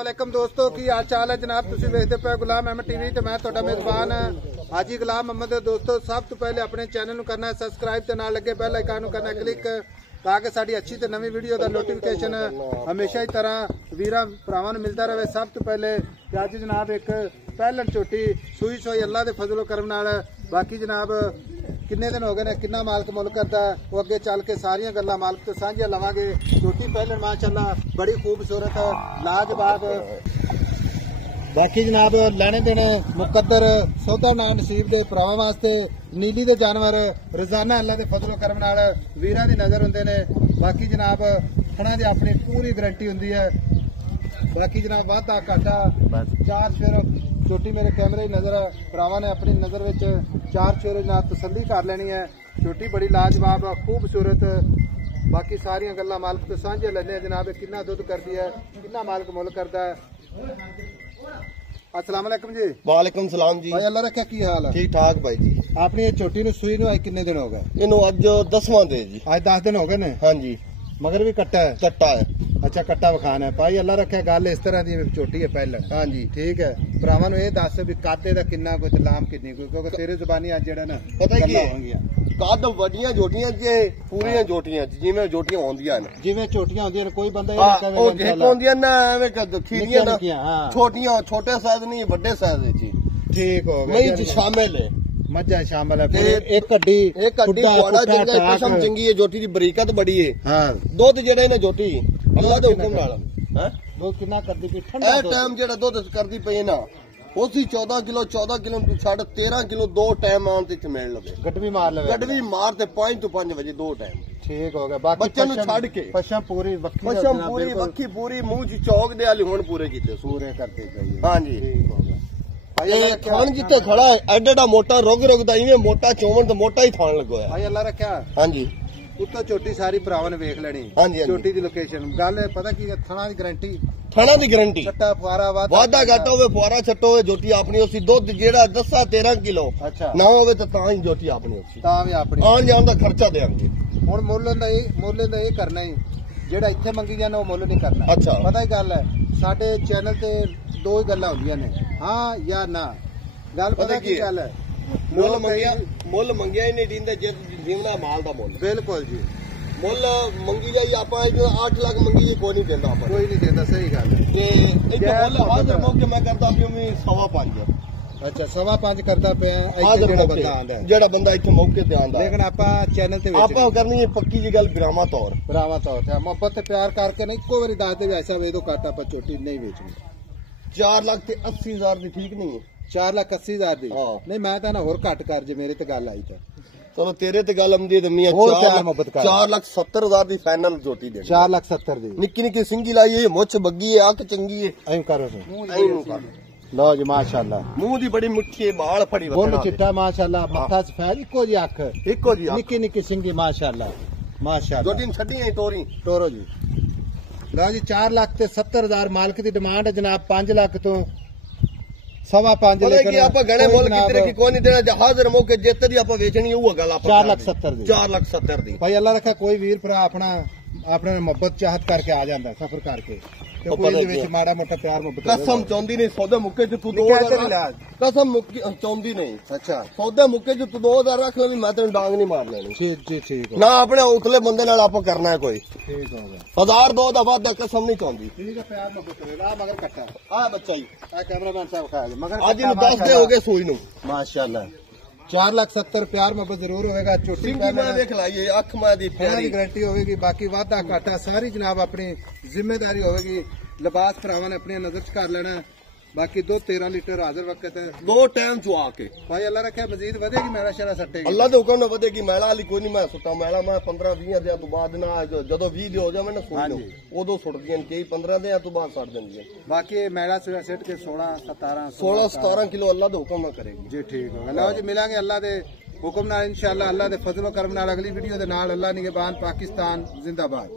वालेकुम दोस्तों की हाल चाल है जनाब। तुसी वेखदे पे गुलाम अहमद टीवी ते मैं तुहाडा मेजबान हाजी गुलाम अहमद। दोस्तों सब तो पहले अपने चैनल नूं करना सबसक्राइब ते नाल लगे बेल आइकन नूं करना क्लिक ताकि साडी अच्छी ते नवी वीडियो दा नोटिफिकेशन हमेशा ही तरह वीरां भरावां नूं मिलदा रहे। सब तो पहले अज जनाब एक पहलन झोटी सूई सोई अल्लाह दे फजलो करम नाल। बाकी जनाब किन्ने दिन हो गए ने किन्ना मालक मुल करता है वो अगे चल के सारियां गल्लां मालक तो सांझियां लवांगे। झोटी पहलन माशाअल्लाह बड़ी खूबसूरत लाजवाब। बाकी जनाब लैने देने मुकद्दर सौदा ना नसीब दे भरावां वास्ते नीली दे जानवर रोजाना अल्लाह दे फजलो करम नाल वीरां दी नजर हुंदे ने। बाकी जनाब थणा दी अपनी पूरी गारंटी हुंदी है। बाकी जनाब वाधा घाटा चार शेर छोटी मेरे कैमरे की नजर भरावां ने अपनी नजर विच चार शेर जनाब तसल्ली कर लेनी है। छोटी बड़ी लाजवाब खूबसूरत। बाकी सारियां गल्लां मालक तो सांझे लैने जनाब कितना दुध करती है कितना मालक मुल करता है। अस्सलाम वालेकुम जी। वालेकुम सलाम जी। भाई अल्लाह रखा की हाल है? ठीक ठाक भाई जी। आपने ये छोटी नु सूई नु आज कितने दिन हो गए? इन्हों अज 10वां दे जी। आज 10 दिन हो गए ने? हाँ जी। मगर भी कट्टा है? कट्टा है। अच्छा कट्टा विखाना है भाई अल्लाह रखे गल इस तरह की छोटी है पहले। हाँ जी ठीक है भरावां ये दस भी कादे का किन्ना कोई तलाम किन्नी कोई क्योंकि तेरे जुबानी अज जेड़ा ना पता की कद वड्डियां जोटियां जे पूरियां जोटियां जिवें जोटियां होंदियां ने जिवें छोटियां होंदियां ने कोई बंदा ओ जेक होंदियां ना एवें खीरियां ना छोटियां छोटे साइज नहीं बड़े साइज दी। ठीक हो गया नहीं जी शामिल है मज्जा शामिल है। एक हड्डी बड़ा जिंदा कसम चंगी है जोटी दी बरीकत बड़ी है। हां दुध जेड़ा ने जोटी अल्लाह दे हुक्म नाल हैं दुध कितना करदी पई ठंडा ए टाइम जेड़ा दुध करदी पई ना उसी 14 किलो तू छड़ 13 किलो दो टाइम आन ते मिल लवे गडवी मार ते 5 तो 5 बजे दो टाइम। ठीक हो गया। बाकी बच्चे नु छड़ के पशम पूरी वक्की पूरी मुंह च चौक दे वाली हुन पूरे कीते पूरे करते चाहिए। हां जी ठीक हो गया। भाई खान जिते खड़ा एडा मोटा रोग इवें मोटा चोवन तो मोटा ही थान लगोया भाई अल्लाह रखा। हां जी उत्तो छोटी सारी भरावां ने वेख लेनी। हां जी छोटी दी लोकेशन गल पता की थणा दी गारंटी छट्टा फुआरा वादा घाटा होवे फुआरा छट्टो होवे जोटी अपनी उसी दुध जेड़ा 10-13 किलो अच्छा ना होवे तो तां ही जोटी अपनी उसी तां भी अपनी आन जान दा खर्चा देंगे। हुन मुੱਲ ਦਾ ਇਹ ਕਰਨਾ ਹੀ ਜਿਹੜਾ ਇੱਥੇ ਮੰਗੀ ਜਾਂਦਾ ਉਹ ਮੁੱਲ ਨਹੀਂ ਕਰਨਾ। अच्छा ਪਤਾ ਹੀ ਗੱਲ ਹੈ ਸਾਡੇ ਚੈਨਲ ਤੇ ਦੋ ਹੀ ਗੱਲਾਂ ਹੁੰਦੀਆਂ ਨੇ ਹਾਂ ਜਾਂ ਨਾ। ਗੱਲ ਪਤਾ ਕੀ ਗੱਲ ਹੈ ਮੁੱਲ ਮੰਗਿਆ ਹੀ ਨਹੀਂ ਦਿੰਦੇ ਜੀਵਨਾ ਮਾਲ ਦਾ ਮੁੱਲ ਬਿਲਕੁਲ ਜੀ ਮੁੱਲ ਮੰਗੀ ਜਾਈ ਆਪਾਂ 8 ਲੱਖ ਮੰਗੀ ਜੀ ਕੋਈ ਨਹੀਂ ਦਿੰਦਾ ਆਪਾਂ ਕੋਈ ਨਹੀਂ ਦਿੰਦਾ ਸਹੀ ਗੱਲ ਹੈ। ਤੇ ਇੱਥੇ ਮੁੱਲ ਹਾਜ਼ਰ ਮੌਕੇ ਮੈਂ ਕਰਦਾ ਪਿਆ ਵੀ 5.5 अच्छा 5.5 करता पे जेड़ा बंदा इत्थे मौके ते आंदा लेकिन आपा चैनल ते आपा करनी है पक्की जी गल ब्राह्मा तौर ते मोहब्बत ते प्यार करके नहीं इको बारी दस दे ऐसा वे दो काटा आपा छोटी नहीं बेचनी। 4,80,000 दी ठीक नहीं है 4,80,000 दी नहीं मैं तो ना होर घट कर जे मेरे ते गल आई तो चलो तेरे ते गल आमदी ते मियां 4,70,000 दी फाइनल जोटी दे 4,70,000 दी निक्की निक्की सिंगी लाई है मुछ बग्गी है अख चंगी है ऐ करो लो जी माशाअल्लाह मुंह दी बड़ी मुट्ठी है बाल फड़ी बोल चिट्टा माशाअल्लाह मत्था सफेद इको जी अख निक्की निक्की सिंगी माशाअल्लाह दो दिन छड्डी है टोरो जी। लो जी 4,70,000 मालिक दी डिमांड है जनाब 5 लाख तो 5.5 लेकिन आप गणे मोल कितने की कोई नहीं देना हाजिर मौके जित दी आप बेचनी वो गल आप 4,70,000 दी 4,70,000 दी भाई अल्लाह रखा कोई वीर भरा अपना मोहब्बत चाहत करके आ जाता सफर करके माड़ा मोटा प्यार मोहब्बत कसम चौंदी नहीं सौदे मुक्के च तू 2000 कसम चौंदी नहीं। अच्छा सौदे मुक्के च तू 2000 रख ले मैं तेन डांग नहीं मार लेनी। ठीक ना अपने उतले बंदे नाल आप करना है कोई ठीक हो गया 1000 2 दा वादा कसम नहीं चौंदी। ठीक है प्यार मोहब्बत करेगा मगर कट्टा आ बच्चा ही आ कैमरामैन साहब खा मगर आज 10 दे हो गए सोई नु माशाल्लाह 4,70,000 प्यार मोहब्बत जरूर होगा। छोटी देख लाइए अख मां दी गारंटी होगी। बाकी वादा घाटा सारी जनाब अपनी जिम्मेदारी होगी। लिबास भरावां ने अपनी नजर च कर लेना। बाकी 2-13 लीटर हाजिर वक्त है दो टाइम चुआ के भाई अल्लाह रखे मजीद वधेगी मैला शरा सट्टेगी अल्लाह दे हुक्म नाल वधेगी मैला वाली कोई नहीं। मैं सुता मैला मैं 15-20 दिन तो बाद ना जदों 20 दिन हो जावे ना सोई उदों सुटदियां कई 15 दिन तो बाद सट दिंदियां। बाकी मैला सेट के 16-17 किलो अल्लाह दे हुक्म नाल करेगी जी। ठीक होगा लो जी मिलांगे अल्लाह दे हुक्म नाल इंशाअल्लाह अल्लाह दे फजलो करम नाल अगली वीडियो दे नाल। अल्लाह निगहबान पाकिस्तान जिंदाबाद।